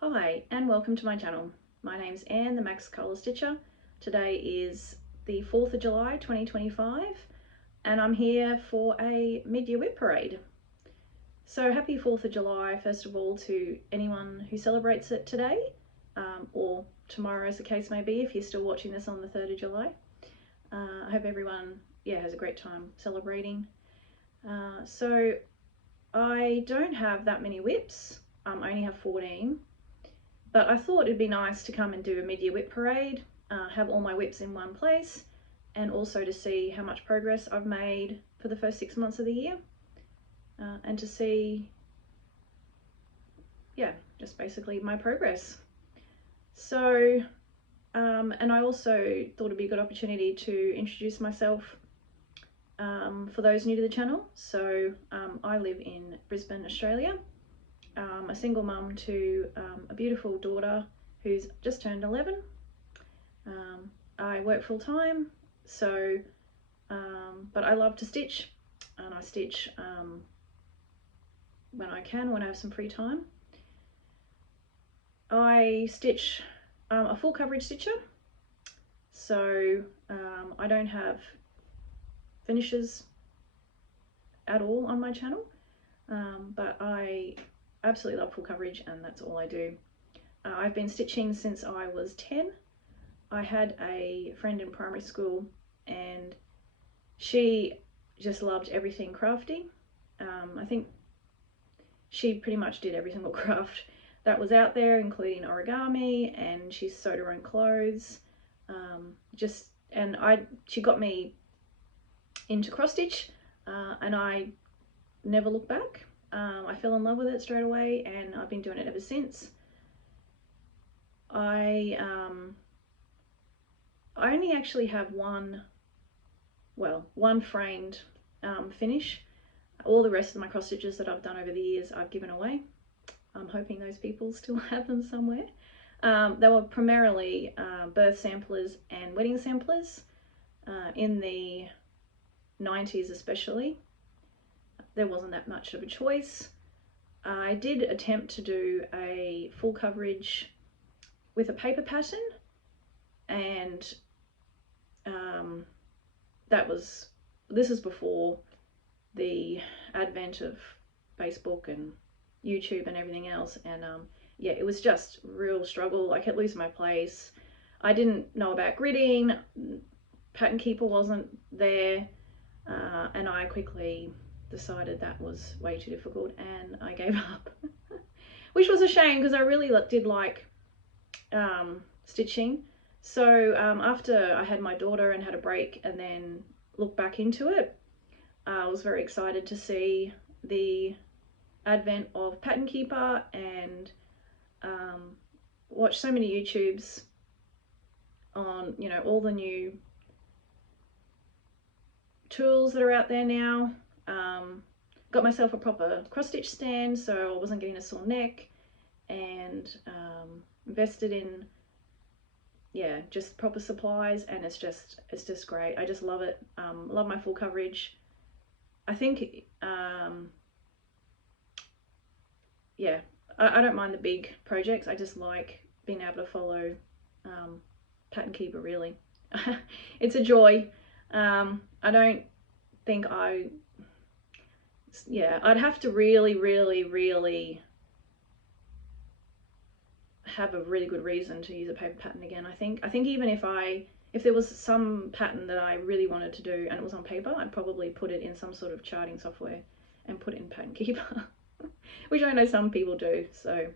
Hi and welcome to my channel. My name's Anne, the Max Colour Stitcher. Today is the 4th of July 2025 and I'm here for a mid-year WIP parade. So happy 4th of July first of all to anyone who celebrates it today or tomorrow as the case may be if you're still watching this on the 3rd of July. I hope everyone has a great time celebrating. So I don't have that many WIPs, I only have 14. But I thought it'd be nice to come and do a mid-year WIP parade, have all my WIPs in one place, and also to see how much progress I've made for the first 6 months of the year, and to see, just basically my progress. So, and I also thought it'd be a good opportunity to introduce myself for those new to the channel. So I live in Brisbane, Australia. A single mum to a beautiful daughter who's just turned 11. I work full time, so but I love to stitch, and I stitch when I can, when I have some free time. I stitch a full coverage stitcher, so I don't have finishes at all on my channel, but I absolutely love full coverage and that's all I do. I've been stitching since I was 10. I had a friend in primary school and she just loved everything crafty. I think she pretty much did every single craft that was out there, including origami, and she sewed her own clothes. She got me into cross stitch, and I never looked back. I fell in love with it straight away and I've been doing it ever since. I only actually have one framed finish. All the rest of my cross stitches that I've done over the years I've given away. I'm hoping those people still have them somewhere. They were primarily birth samplers and wedding samplers in the 90s especially. There wasn't that much of a choice. I did attempt to do a full coverage with a paper pattern, and this is before the advent of Facebook and YouTube and everything else, and it was just real struggle. I kept losing my place. I didn't know about gridding, pattern keeper wasn't there, and I quickly decided that was way too difficult and I gave up. Which was a shame because I really did like stitching. So after I had my daughter and had a break and then looked back into it, I was very excited to see the advent of Pattern Keeper and watch so many YouTubes on all the new tools that are out there now. Got myself a proper cross stitch stand so I wasn't getting a sore neck, and invested in just proper supplies, and it's just great. I just love it. Love my full coverage. I think I don't mind the big projects. I just like being able to follow Pattern Keeper, really. It's a joy. I don't think I'd have to really have a really good reason to use a paper pattern again. I think even if there was some pattern that I really wanted to do and it was on paper, I'd probably put it in some sort of charting software and put it in Pattern Keeper, which I know some people do, so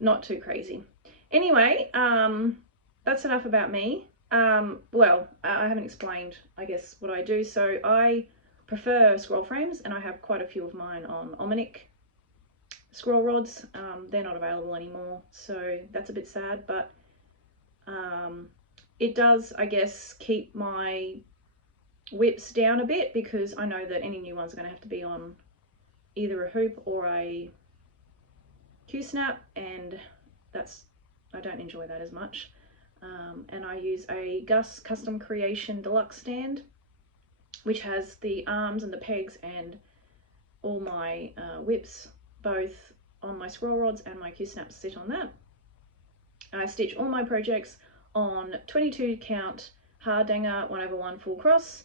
not too crazy. Anyway, that's enough about me. Well, I haven't explained, I guess, what I do. So I prefer scroll frames, and I have quite a few of mine on Omnic scroll rods. They're not available anymore, so that's a bit sad, but it does, I guess, keep my WIPs down a bit because I know that any new ones are going to have to be on either a hoop or a Q-snap, and I don't enjoy that as much. And I use a Gus Custom Creation Deluxe stand, which has the arms and the pegs and all my WIPs both on my scroll rods, and my Q-snaps sit on that. I stitch all my projects on 22 count Hardanger 1/1 full cross,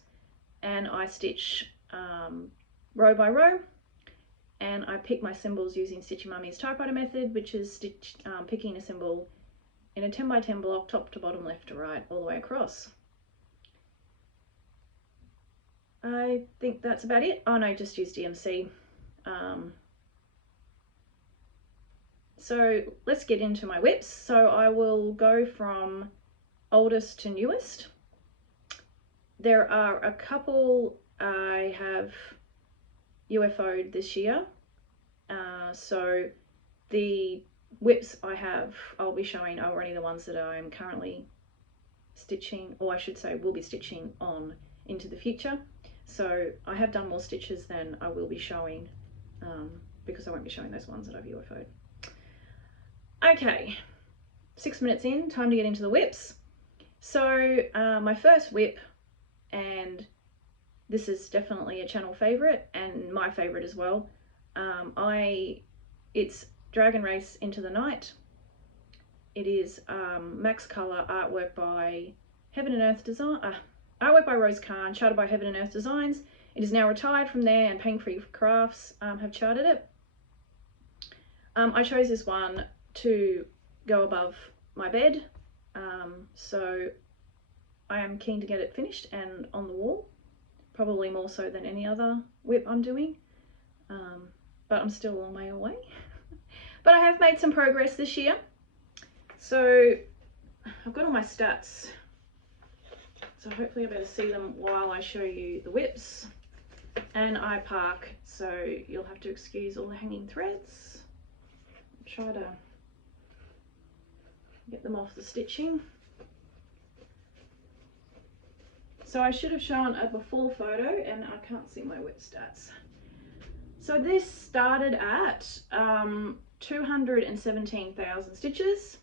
and I stitch row by row, and I pick my symbols using Stitchy Mummy's typewriter method, which is picking a symbol in a 10 by 10 block, top to bottom, left to right, all the way across. I think that's about it. Oh no, just use DMC. So let's get into my WIPs. So I will go from oldest to newest. There are a couple I have UFO'd this year. So the WIPs I have, I'll be showing are only the ones that I'm currently stitching, or I should say will be stitching on into the future. So I have done more stitches than I will be showing, because I won't be showing those ones that I've UFO'd. Okay, 6 minutes in, time to get into the WIPs. So my first WIP, and this is definitely a channel favourite and my favourite as well, it's Dragon Race Into the Night. It is max colour artwork by Heaven and Earth Design, artwork by Rose Khan, charted by Heaven and Earth Designs. It is now retired from there, and Paine Free Crafts have charted it. I chose this one to go above my bed, so I am keen to get it finished and on the wall, probably more so than any other WIP I'm doing, but I'm still a long way away. But I have made some progress this year. So I've got all my stats, so hopefully I'll be able to see them while I show you the WIPs. And I park, so you'll have to excuse all the hanging threads. I'll try to get them off the stitching. So I should have shown a before photo, and I can't see my WIP stats. So this started at 217,000 stitches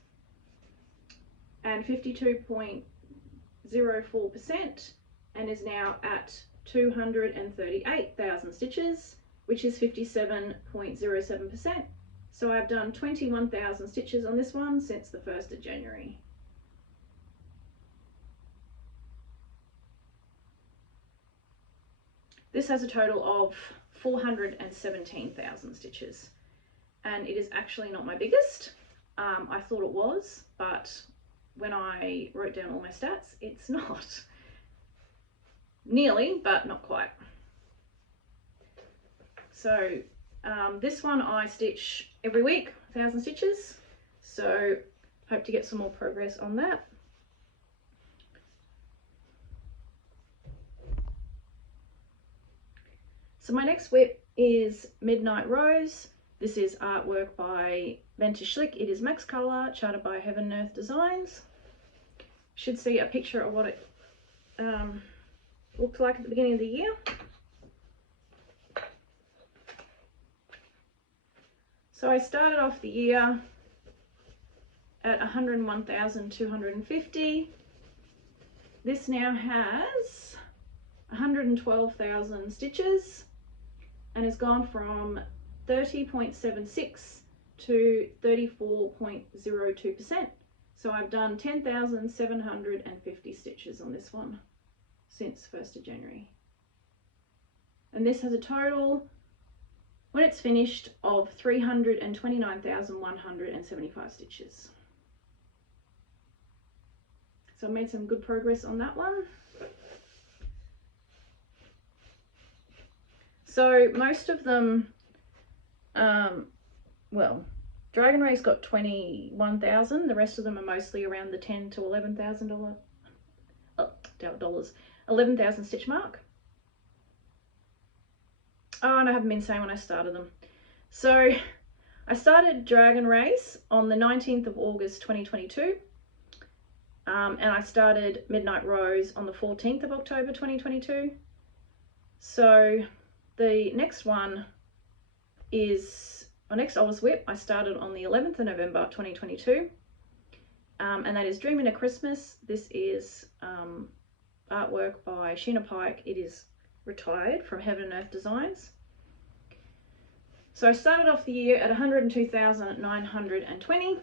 and 52.04%, and is now at 238,000 stitches, which is 57.07%. So I've done 21,000 stitches on this one since the 1st of January. This has a total of 417,000 stitches, and it is actually not my biggest. I thought it was, but when I wrote down all my stats, it's not. Nearly, but not quite. So this one I stitch every week, 1,000 stitches, so hope to get some more progress on that. So my next WIP is Midnight Rose. This is artwork by Bente Schlick. It is max colour, charted by Heaven and Earth Designs. Should see a picture of what it looked like at the beginning of the year. So I started off the year at 101,250. This now has 112,000 stitches and has gone from 30.76 to 34.02%. So I've done 10,750 stitches on this one since 1st of January. And this has a total, when it's finished, of 329,175 stitches. So I made some good progress on that one. So most of them, well, Dragon Race got 21,000. The rest of them are mostly around the $10,000 to $11,000, $11,000 stitch mark. Oh, and I haven't been saying when I started them. So I started Dragon Race on the 19th of August 2022, and I started Midnight Rose on the 14th of October 2022. So the next one is my next oldest WIP. I started on the 11th of November 2022, and that is Dreaming of Christmas. This is artwork by Sheena Pike. It is retired from Heaven and Earth Designs. So I started off the year at 102,920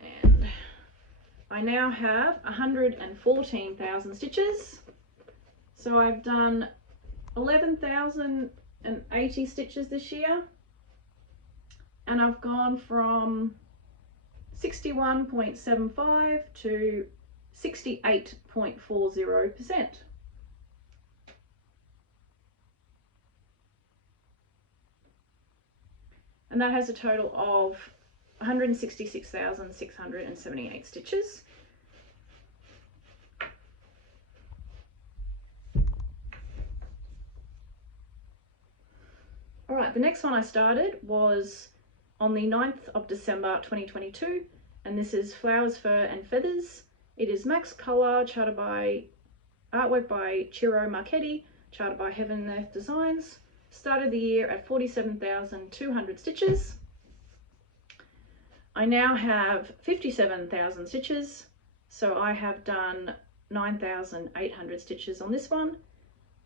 and I now have 114,000 stitches. So I've done 11,080 stitches this year, and I've gone from 61.75 to 68.40%. And that has a total of 166,678 stitches. All right, the next one I started was on the 9th of December 2022, and this is Flowers, Fur and Feathers. It is Max Color, charted by artwork by Ciro Marchetti, charted by Heaven and Earth Designs. Started the year at 47,200 stitches. I now have 57,000 stitches, so I have done 9,800 stitches on this one.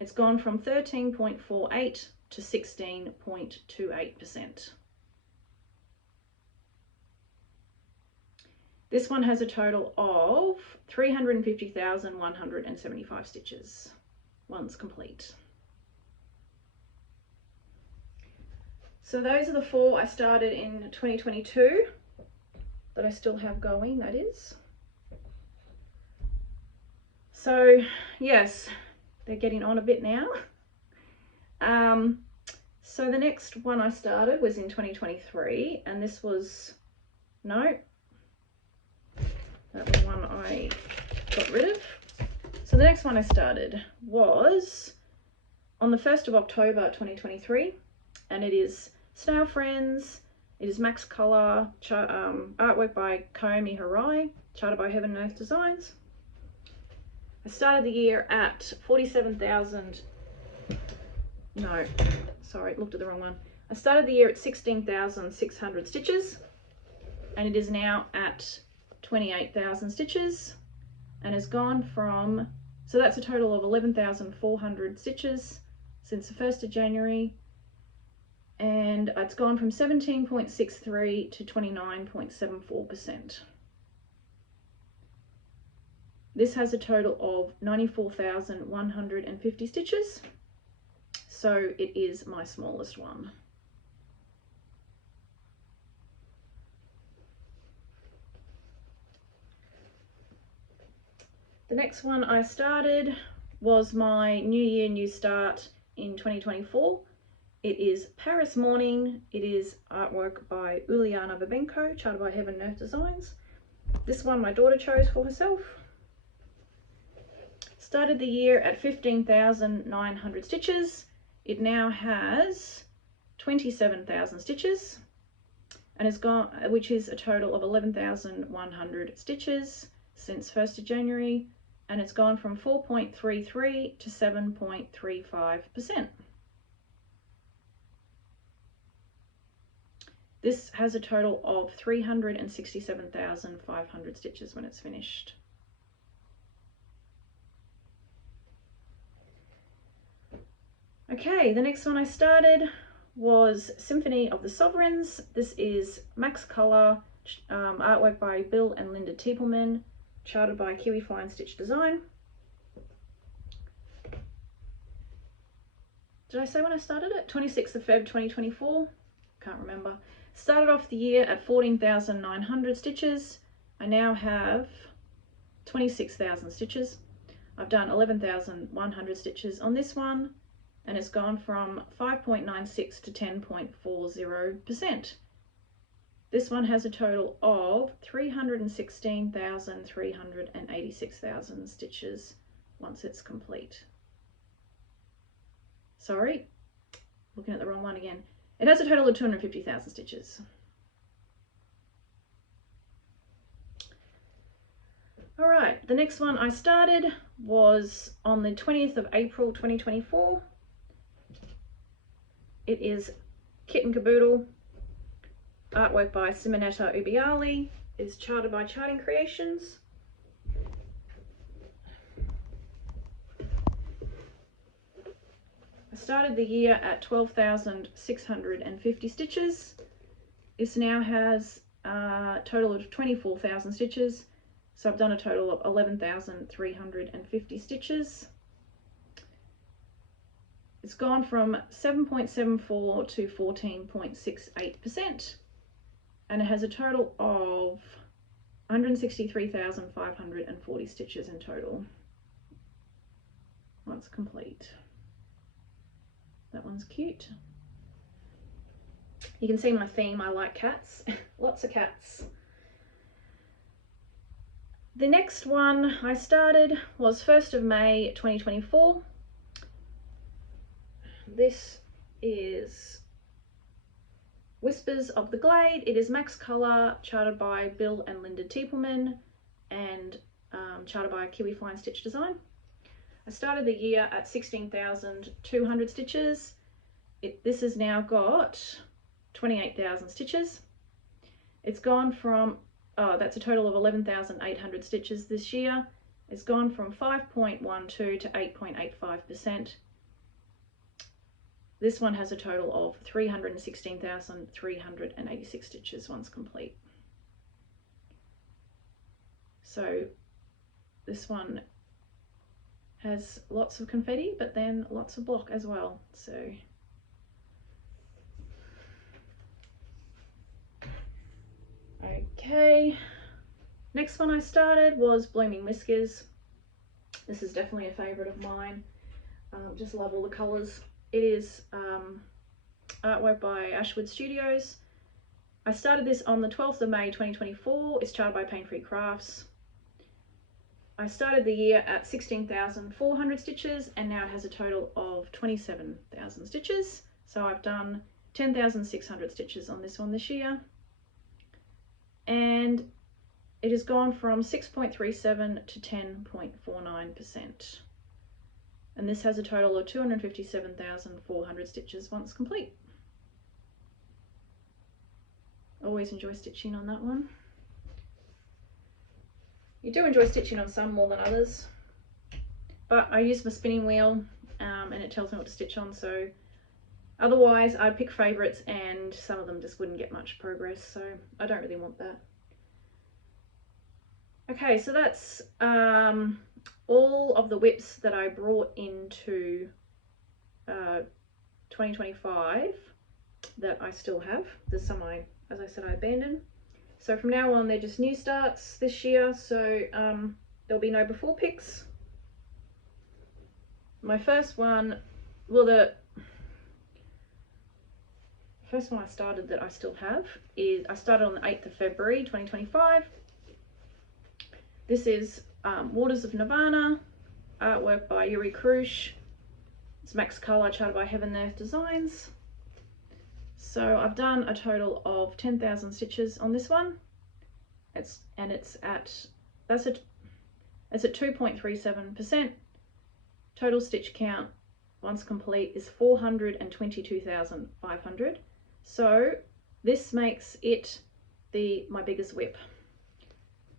It's gone from 13.48 to 16.28%. This one has a total of 350,175 stitches once complete. So those are the 4 I started in 2022 that I still have going, that is. So yes, they're getting on a bit now. So the next one I started was in 2023, and this was, no, that was one I got rid of. So the next one I started was on the 1st of October 2023, and it is Snail Friends. It is Max Color, artwork by Kayomi Harai, charted by Heaven and Earth Designs. I started the year at 47,000. No, sorry, looked at the wrong one. I started the year at 16,600 stitches, and it is now at 28,000 stitches, and has gone from, so that's a total of 11,400 stitches since the 1st of January, and it's gone from 17.63 to 29.74%. This has a total of 94,150 stitches. So it is my smallest one. The next one I started was my New Year, New Start in 2024. It is Paris Morning. It is artwork by Uliana Babenko, charted by Heaven and Earth Designs. This one my daughter chose for herself. Started the year at 15,900 stitches. It now has 27,000 stitches, and it's gone, which is a total of 11,100 stitches since 1st of January, and it's gone from 4.33 to 7.35%. This has a total of 367,500 stitches when it's finished. Okay, the next one I started was Symphony of the Sovereigns. This is Max Color, artwork by Bill and Linda Tiepelman, charted by Kiwi Fly and Stitch Design. Did I say when I started it? 26th of Feb 2024? Can't remember. Started off the year at 14,900 stitches. I now have 26,000 stitches. I've done 11,100 stitches on this one, and it's gone from 5.96 to 10.40%. This one has a total of 316,386,000 stitches once it's complete. Sorry, looking at the wrong one again. It has a total of 250,000 stitches. All right, the next one I started was on the 20th of April 2024. It is Kitten Caboodle, artwork by Simonetta Ubbiali, is charted by Charting Creations. I started the year at 12,650 stitches. This now has a total of 24,000 stitches. So I've done a total of 11,350 stitches. It's gone from 7.74 to 14.68%, and it has a total of 163,540 stitches in total once complete. That one's cute. You can see my theme, I like cats. Lots of cats. The next one I started was 1st of May 2024. This is Whispers of the Glade. It is max colour, charted by Bill and Linda Tiepelman, and charted by Kiwi Fine Stitch Design. I started the year at 16,200 stitches. This has now got 28,000 stitches. It's gone from, that's a total of 11,800 stitches this year. It's gone from 5.12 to 8.85%. This one has a total of 316,386 stitches once complete. So this one has lots of confetti, but then lots of block as well. So okay, next one I started was Blooming Whiskers. This is definitely a favourite of mine. Just love all the colours. It is artwork by Ashwood Studios. I started this on the 12th of May 2024. It's charted by Paine Free Crafts. I started the year at 16,400 stitches, and now it has a total of 27,000 stitches. So I've done 10,600 stitches on this one this year. And it has gone from 6.37 to 10.49%. And this has a total of 257,400 stitches once complete. Always enjoy stitching on that one. You do enjoy stitching on some more than others, but I use my spinning wheel and it tells me what to stitch on, so otherwise I'd pick favourites and some of them just wouldn't get much progress, so I don't really want that. Okay, so that's all of the WIPs that I brought into 2025 that I still have. There's some as I said, I abandoned. So from now on, they're just new starts this year, so there'll be no before pics. My first one, well, the first one I started that I still have is, I started on the 8th of February 2025. This is Waters of Nirvana, artwork by Yuri Khrushch. It's max colour, charted by Heaven and Earth Designs. So I've done a total of 10,000 stitches on this one. It's at 2.37%. Total stitch count once complete is 422,500. So this makes it my biggest WIP.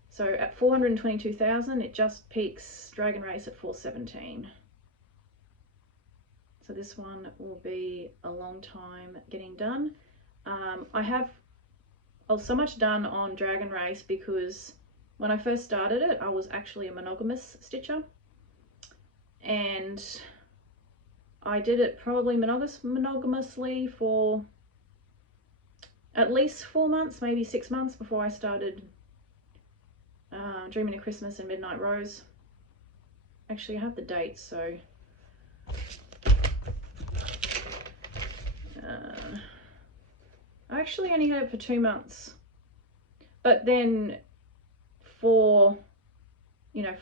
So at 422,000, it just peaks Dragon Race at 417. So this one will be a long time getting done. I have so much done on Dragon Race because when I first started it, I was actually a monogamous stitcher, and I did it probably monogamously for at least 4 months, maybe 6 months before I started Dreaming of Christmas and Midnight Rose. Actually, I have the dates, so I actually only had it for 2 months, but then for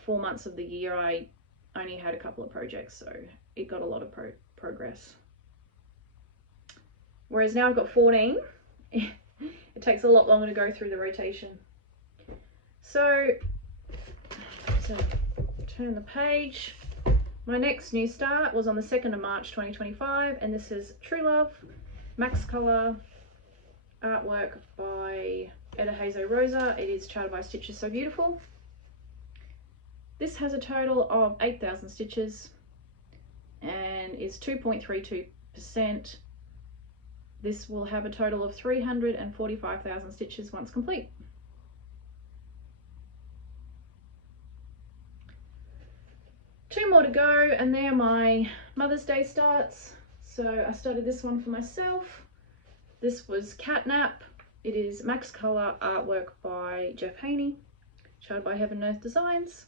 4 months of the year I only had a couple of projects, so it got a lot of progress. Whereas now I've got 14, it takes a lot longer to go through the rotation. So turn the page. My next new start was on the 2nd of March 2025, and this is True Love, max colour, artwork by Eder Rosa. It is charted by Stitchessewbeautiful. This has a total of 8,000 stitches, and and is 2.32%. This will have a total of 345,000 stitches once complete. Two more to go, and they're my Mother's Day starts. So I started this one for myself. This was Catnap. It is Max Color artwork by Haynie, showed by Heaven and Earth Designs.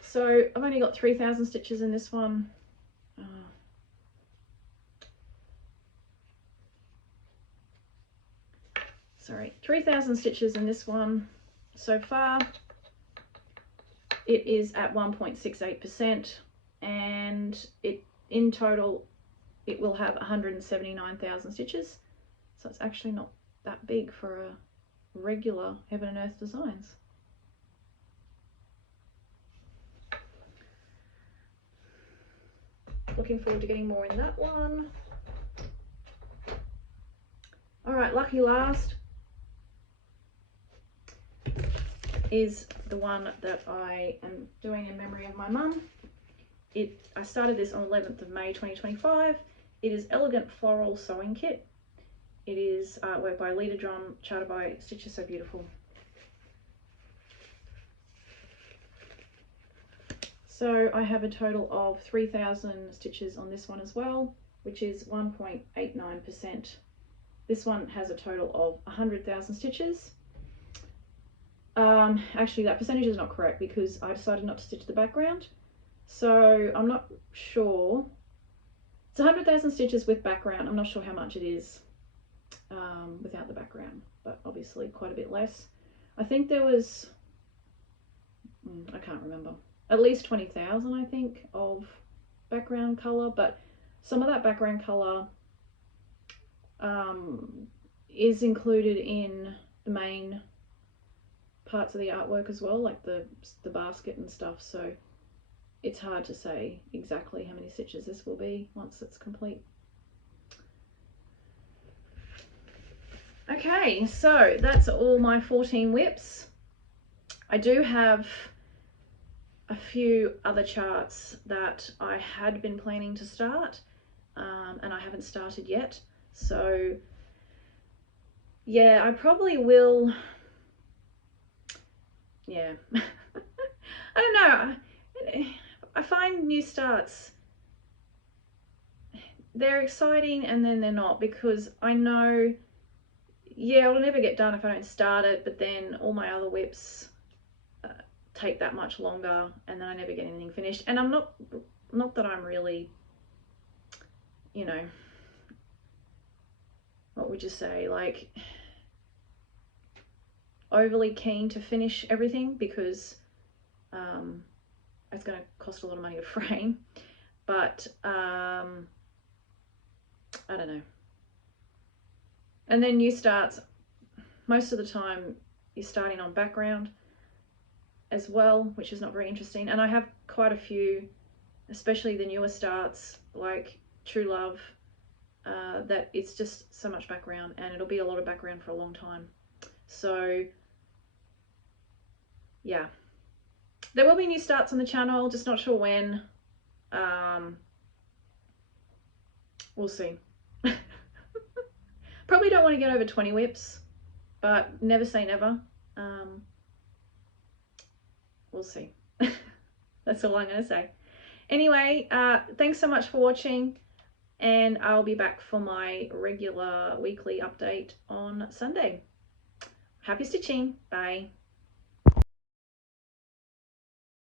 So I've only got 3,000 stitches in this one. Sorry, 3,000 stitches in this one so far. It is at 1.68%, and in total it will have 179,000 stitches. So it's actually not that big for a regular Heaven and Earth Designs. Looking forward to getting more in that one. All right, lucky last is the one that I am doing in memory of my mum. I started this on 11th of May 2025. It is Elegant Floral Sewing Kit. It is artwork by Eder, charted by Stitchessewbeautiful. So I have a total of 3,000 stitches on this one as well, which is 1.89%. This one has a total of 100,000 stitches. Actually, that percentage is not correct because I decided not to stitch the background. So I'm not sure. It's 100,000 stitches with background. I'm not sure how much it is without the background, but obviously quite a bit less. I think there was, I can't remember, at least 20,000 I think of background colour, but some of that background colour is included in the main parts of the artwork as well, like the basket and stuff, so it's hard to say exactly how many stitches this will be once it's complete. Okay, so that's all my 14 WIPs. I do have a few other charts that I had been planning to start and I haven't started yet, so yeah, I probably will. Yeah. I don't know, I find new starts, they're exciting and then they're not, because I know, yeah, it'll never get done if I don't start it, but then all my other WIPs take that much longer and then I never get anything finished. And I'm not that I'm really, you know, what would you say, like overly keen to finish everything, because it's going to cost a lot of money to frame, but I don't know. And then new starts, most of the time you're starting on background as well, which is not very interesting. And I have quite a few, especially the newer starts like True Love, that it's just so much background, and it'll be a lot of background for a long time. So yeah, there will be new starts on the channel, just not sure when. We'll see. Probably don't want to get over 20 WIPs, but never say never. We'll see. That's all I'm going to say. Anyway, thanks so much for watching, and I'll be back for my regular weekly update on Sunday. Happy stitching. Bye.